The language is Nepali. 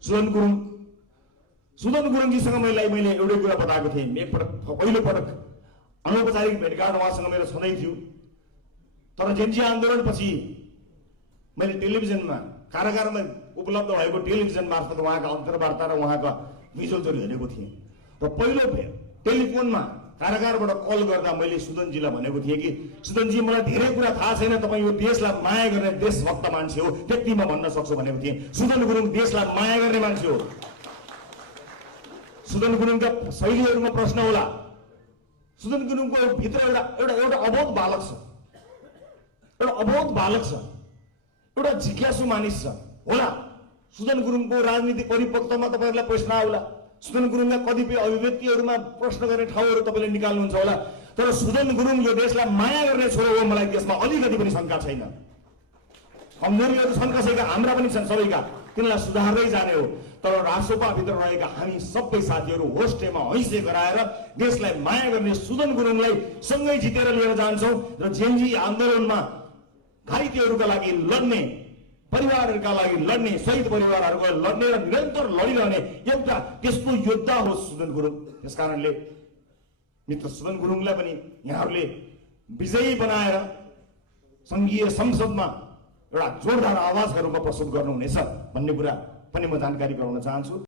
सुदन गुरुङजीसँग मैले एउटै कुरा बताएको थिएँ। एकपटक पहिलो पटक अनौपचारिक भेटघाट उहाँसँग मेरो छँदै थियो। तर जेन्जी आन्दोलनपछि मैले टेलिभिजनमा कारागारमा उपलब्ध भएको टेलिभिजन मार्फत उहाँका अन्तर्वार्ता र उहाँका भिजुअल्सहरू हेरेको थिएँ। र पहिलो टेलिफोनमा कारागारबाट कल गर्दा मैले सुदनजीलाई भनेको थिएँ कि सुदनजी मलाई धेरै कुरा थाहा छैन, तपाईँ यो देशलाई माया गर्ने देशभक्त मान्छे हो, त्यति म भन्न सक्छु भनेको थिएँ। सुदन गुरुङ देशलाई माया गर्ने मान्छे हो। सुदन गुरुङका शैलीहरूमा प्रश्न होला। सुदन गुरुङको भित्र एउटा अबोध बालक छ, एउटा जिज्ञासु मानिस छ होला। सुदन गुरुङको राजनीतिक परिपक्वतामा तपाईँहरूलाई प्रश्न आउला। सुदन गुरुङका कतिपय अभिव्यक्तिहरूमा प्रश्न गर्ने ठाउँहरू तपाईँले निकाल्नुहुन्छ होला। तर सुदन गुरुङ यो देशलाई माया गर्ने छोरो हो, मलाई त्यसमा अलिकति पनि शङ्का छैन। कमजोरीहरू छन् कसैका, हाम्रा पनि छन्, सबैका, तिनलाई सुधार्दै जाने हो। तर राजसभाभित्र रहेका हामी सबै साथीहरू होस्टेमा हैसे गराएर देशलाई माया गर्ने सुदन गुरुङलाई सँगै जितेर लिएर जान्छौँ र जेन्जी आन्दोलनमा घाइतेहरूका लागि लड्ने, परिवारहरूका लागि लड्ने, शहीद परिवारहरूको लड्ने र निरन्तर लडिरहने एउटा त्यस्तो योद्धा हो सुदन गुरुङ। त्यसकारणले मित्र सुदन गुरुङलाई पनि यहाँहरूले विजयी बनाएर सङ्घीय संसदमा एउटा जोरदार आवाजका रूपमा प्रस्तुत गर्नुहुनेछ भन्ने कुरा पनि म जानकारी गराउन चाहन्छु।